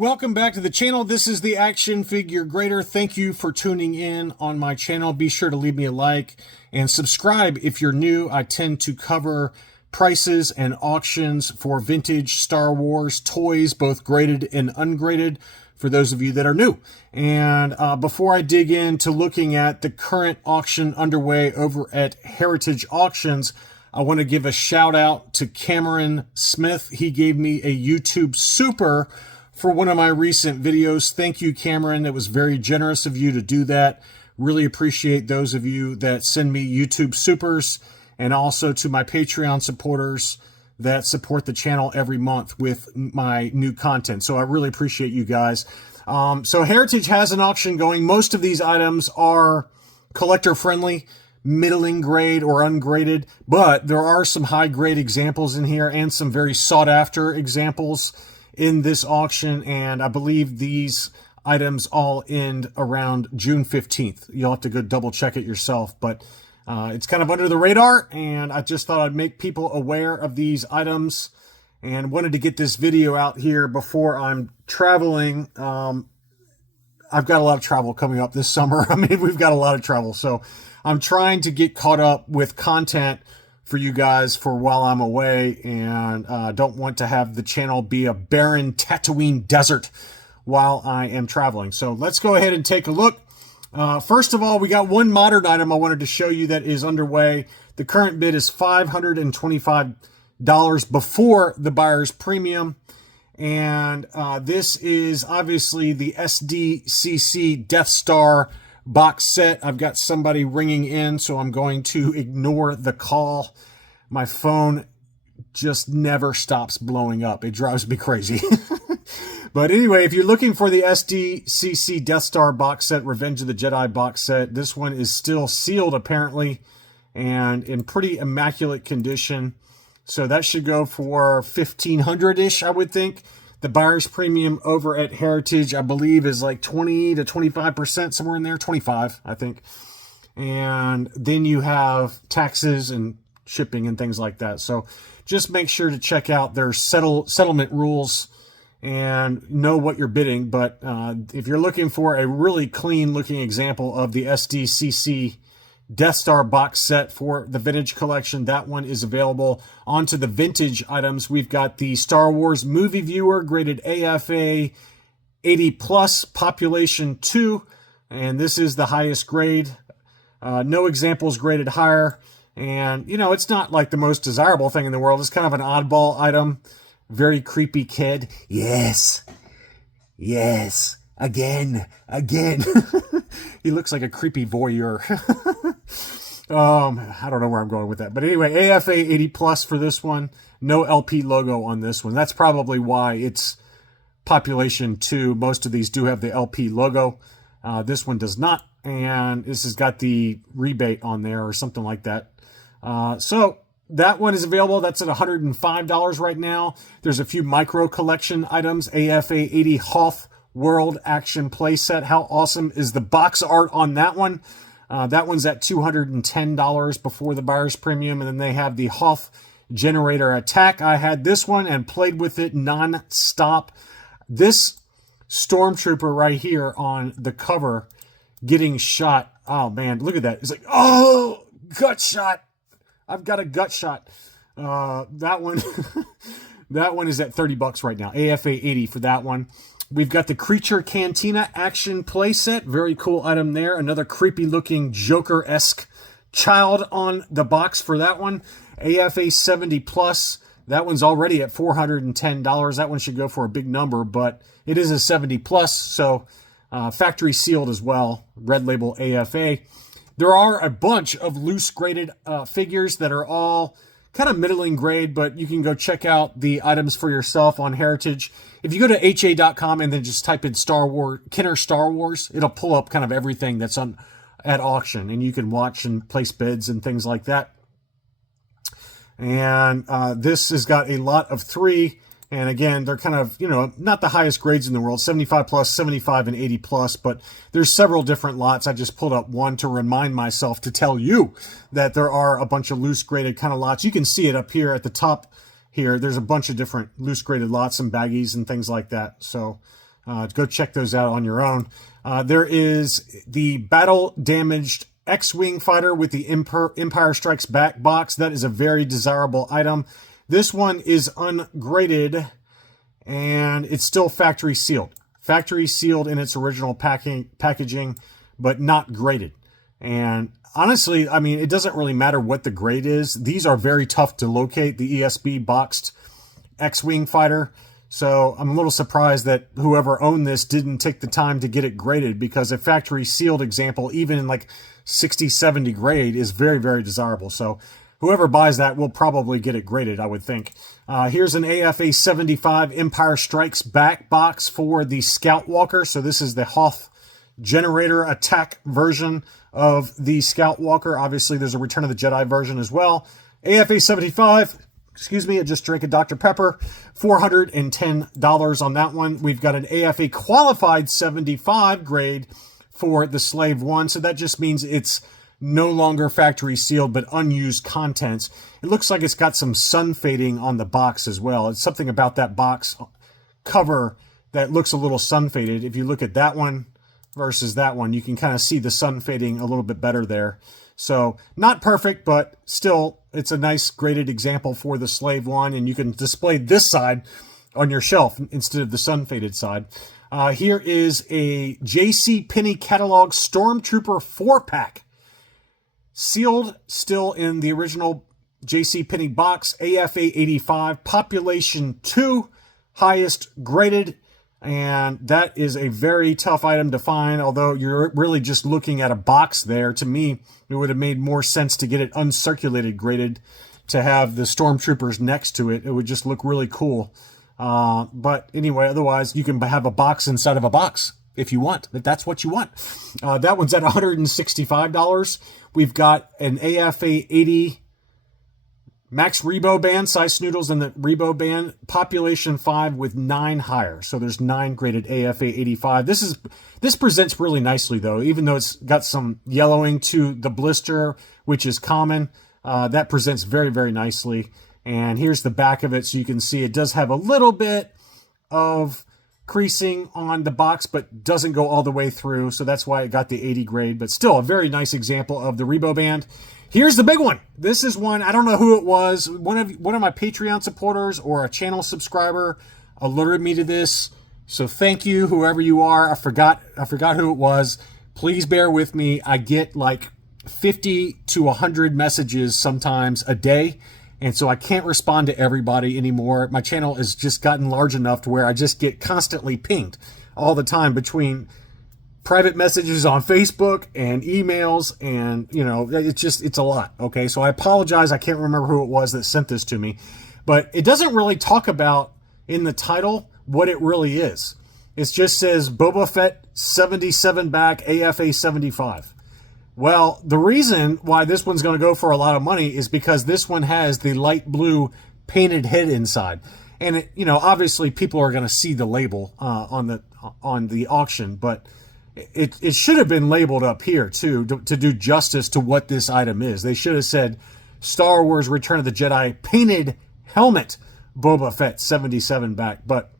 Welcome back to the channel. This is the Action Figure Grader. Thank you for tuning in on my channel. Be sure to leave me a like and subscribe if you're new. I tend to cover prices and auctions for vintage Star Wars toys, both graded and ungraded, for those of you that are new. And before I dig into looking at the current auction underway over at Heritage Auctions, I want to give a shout out to Cameron Smith. He gave me a YouTube super for one of my recent videos. Thank you, Cameron. It was very generous of you to do that. Really appreciate those of you that send me YouTube supers, and also to my Patreon supporters that support the channel every month with my new content. So I really appreciate you guys. So Heritage has an auction going. Most of these items are collector friendly, middling grade or ungraded, but there are some high grade examples in here and some very sought after examples in this auction, and I believe these items all end around June 15th. You'll have to go double check it yourself, but it's kind of under the radar, and I just thought I'd make people aware of these items and wanted to get this video out here before I'm traveling. I've got a lot of travel coming up this summer. I mean, we've got a lot of travel, so I'm trying to get caught up with content for you guys for while I'm away, and don't want to have the channel be a barren Tatooine desert while I am traveling. So let's go ahead and take a look. First of all, we got one modern item I wanted to show you that is underway. The current bid is $525 before the buyer's premium. And this is obviously the SDCC Death Star box set. I've got somebody ringing in, so I'm going to ignore the call. My phone just never stops blowing up. It drives me crazy. But anyway, if you're looking for the SDCC Death Star box set, Revenge of the Jedi box set, this one is still sealed apparently and in pretty immaculate condition. So that should go for $1,500-ish, I would think. The buyer's premium over at Heritage, I believe, is like 20 to 25%, somewhere in there, 25, I think. And then you have taxes and shipping and things like that. So just make sure to check out their settlement rules and know what you're bidding. But if you're looking for a really clean looking example of the SDCC Death Star box set for the vintage collection, that one is available. Onto the vintage items, we've got the Star Wars movie viewer graded AFA 80 plus population 2, and this is the highest grade. No examples graded higher, and you know, it's not like the most desirable thing in the world. It's kind of an oddball item. Very creepy kid. Yes, again. He looks like a creepy voyeur. I don't know where I'm going with that. But anyway, AFA 80 plus for this one. No LP logo on this one. That's probably why it's population 2. Most of these do have the LP logo. This one does not. And this has got the rebate on there or something like that. So that one is available. That's at $105 right now. There's a few micro collection items. AFA 80 Hoth World Action Playset. How awesome is the box art on that one? That one's at $210 before the buyer's premium. And then they have the Hoth Generator Attack. I had this one and played with it non-stop. This Stormtrooper right here on the cover getting shot. Oh, man, look at that. It's like, oh, gut shot. I've got a gut shot. That one, that one is at $30 right now. AFA 80 for that one. We've got the Creature Cantina Action Playset. Very cool item there. Another creepy looking Joker-esque child on the box for that one. AFA 70 plus. That one's already at $410. That one should go for a big number, but it is a 70 plus, so factory sealed as well. Red label AFA. There are a bunch of loose graded figures that are all kind of middling grade, but you can go check out the items for yourself on Heritage. If you go to ha.com and then just type in Star Wars, Kenner Star Wars, it'll pull up kind of everything that's on at auction, and you can watch and place bids and things like that. And this has got a lot of 3. And again, they're kind of, you know, not the highest grades in the world, 75 plus, 75 and 80 plus, but there's several different lots. I just pulled up one to remind myself to tell you that there are a bunch of loose graded kind of lots. You can see it up here at the top here. There's a bunch of different loose graded lots and baggies and things like that. So Go check those out on your own. There is the battle damaged X-Wing fighter with the Empire Strikes Back box. That is a very desirable item. This one is ungraded and it's still factory sealed. Factory sealed in its original packaging, but not graded. And honestly, I mean, it doesn't really matter what the grade is. These are very tough to locate, the ESB boxed X-Wing fighter. So I'm a little surprised that whoever owned this didn't take the time to get it graded, because a factory sealed example, even in like 60, 70 grade, is very, very desirable. So whoever buys that will probably get it graded, I would think. Here's an AFA 75 Empire Strikes Back box for the Scout Walker. So this is the Hoth generator attack version of the Scout Walker. Obviously, there's a Return of the Jedi version as well. AFA 75... Excuse me, I just drank a Dr. Pepper. $410 on that one. We've got an AFA qualified 75 grade for the Slave 1. So that just means it's no longer factory sealed, but unused contents. It looks like it's got some sun fading on the box as well. It's something about that box cover that looks a little sun faded. If you look at that one versus that one, you can kind of see the sun fading a little bit better there. So not perfect, but still, it's a nice graded example for the Slave 1, and you can display this side on your shelf instead of the sun-faded side. Here is a J.C. Penney Catalog Stormtrooper 4-pack. Sealed still in the original J.C. Penney box, AFA 85, Population 2, highest graded. And that is a very tough item to find, although you're really just looking at a box there. To me, it would have made more sense to get it uncirculated graded, to have the Stormtroopers next to it. It would just look really cool. But anyway, otherwise, you can have a box inside of a box if you want, if that's what you want. That one's at $165. We've got an AFA 80 Max Rebo band, size noodles in the Rebo band, population 5 with 9 higher. So there's 9 graded AFA 85. This presents really nicely though, even though it's got some yellowing to the blister, which is common. That presents very, very nicely. And here's the back of it, so you can see it does have a little bit of creasing on the box, but doesn't go all the way through. So that's why it got the 80 grade, but still a very nice example of the Rebo band. Here's the big one. This is one, I don't know who it was. One of my Patreon supporters or a channel subscriber alerted me to this. So thank you, whoever you are. I forgot who it was. Please bear with me. I get like 50 to 100 messages sometimes a day. And so I can't respond to everybody anymore. My channel has just gotten large enough to where I just get constantly pinged all the time between private messages on Facebook and emails, and it's a lot. Okay, so I apologize. I can't remember who it was that sent this to me, but it doesn't really talk about in the title what it really is. It just says Boba Fett 77 back AFA 75. Well, the reason why this one's going to go for a lot of money is because this one has the light blue painted head inside, and obviously people are going to see the label on the auction, but it should have been labeled up here too to do justice to what this item is. They should have said Star Wars Return of the Jedi painted helmet Boba Fett 77 back. But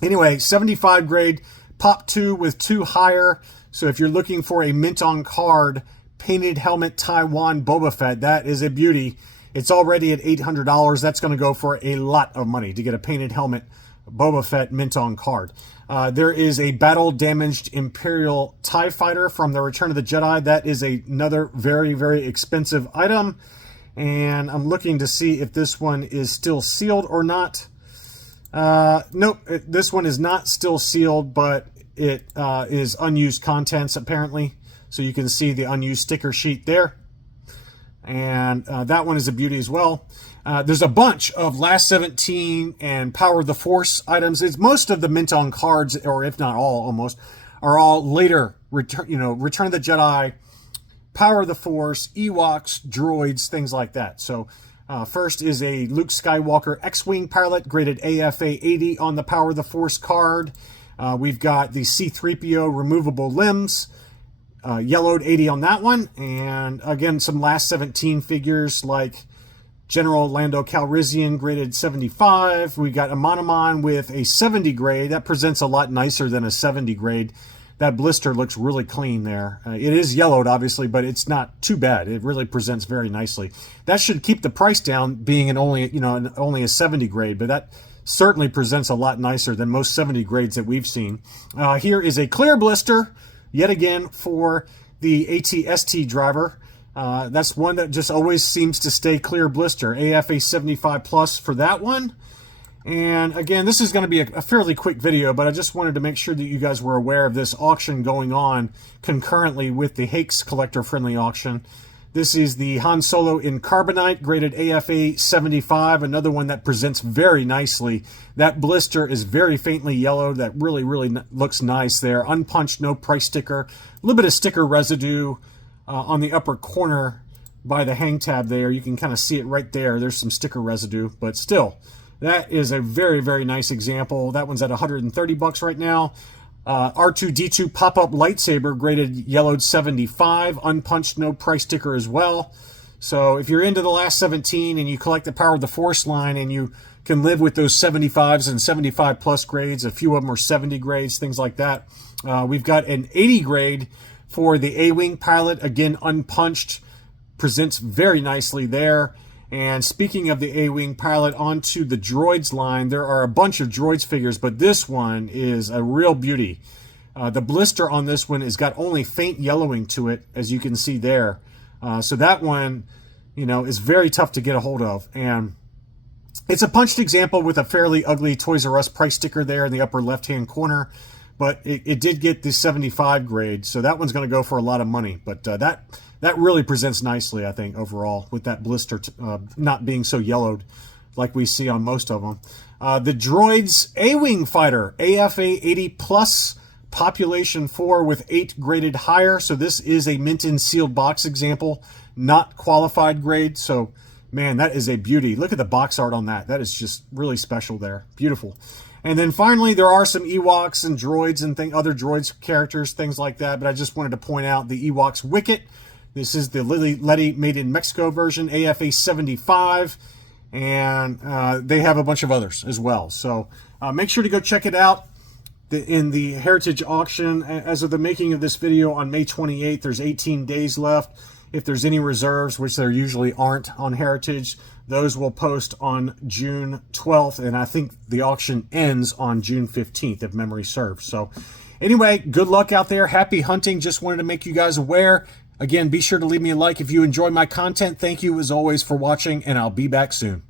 anyway, 75 grade, pop 2 with 2 higher. So if you're looking for a mint on card painted helmet Taiwan Boba Fett, that is a beauty. It's already at $800. That's going to go for a lot of money to get a painted helmet Boba Fett mint on card. There is a battle-damaged Imperial TIE Fighter from the Return of the Jedi. That is another very, very expensive item. And I'm looking to see if this one is still sealed or not. Nope, this one is not still sealed, but it is unused contents, apparently. So you can see the unused sticker sheet there. And that one is a beauty as well. There's a bunch of Last 17 and Power of the Force items. It's most of the mint on cards, or if not all, almost, are all later Return of the Jedi, Power of the Force, Ewoks, Droids, things like that. So first is a Luke Skywalker X-Wing pilot, graded AFA 80 on the Power of the Force card. We've got the C-3PO removable limbs, yellowed 80 on that one. And again, some Last 17 figures like General Lando Calrissian graded 75. We got a Monomon with a 70 grade. That presents a lot nicer than a 70 grade. That blister looks really clean there. It is yellowed, obviously, but it's not too bad. It really presents very nicely. That should keep the price down, being only a 70 grade, but that certainly presents a lot nicer than most 70 grades that we've seen. Here is a clear blister, yet again, for the AT-ST driver. That's one that just always seems to stay clear blister. AFA 75 plus for that one. And again, this is going to be a fairly quick video, but I just wanted to make sure that you guys were aware of this auction going on concurrently with the Hakes collector-friendly auction. This is the Han Solo in Carbonite, graded AFA 75, another one that presents very nicely. That blister is very faintly yellowed. That really looks nice there. Unpunched, no price sticker. A little bit of sticker residue on the upper corner by the hang tab there. You can kind of see it right there. There's some sticker residue, but still, that is a very nice example. That one's at 130 bucks right now. R2-D2 pop-up lightsaber, graded yellowed 75, unpunched, no price sticker as well. So if you're into the last 17 and you collect the Power of the Force line and you can live with those 75s and 75 plus grades, a few of them are 70 grades, things like that. We've got an 80 grade for the A-Wing pilot, again unpunched, presents very nicely there. And speaking of the A-Wing pilot, onto the Droids line, there are a bunch of Droids figures, but this one is a real beauty. The blister on this one has got only faint yellowing to it, as you can see there. So that one, is very tough to get a hold of. And it's a punched example with a fairly ugly Toys R Us price sticker there in the upper left-hand corner. But it did get the 75 grade, so that one's going to go for a lot of money. But that really presents nicely, I think, overall, with that blister not being so yellowed like we see on most of them. The Droids A-Wing fighter, AFA 80 plus, population 4 with 8 graded higher. So this is a mint and sealed box example, not qualified grade. So, man, that is a beauty. Look at the box art on that. That is just really special there. Beautiful. And then finally, there are some Ewoks and droids and other droids characters, things like that. But I just wanted to point out the Ewoks Wicket. This is the Lily Letty Made in Mexico version, AFA 75. And they have a bunch of others as well. So make sure to go check it out in the Heritage auction. As of the making of this video on May 28th, there's 18 days left. If there's any reserves, which there usually aren't on Heritage, those will post on June 12th, and I think the auction ends on June 15th, if memory serves. So anyway, good luck out there. Happy hunting. Just wanted to make you guys aware. Again, be sure to leave me a like if you enjoy my content. Thank you, as always, for watching, and I'll be back soon.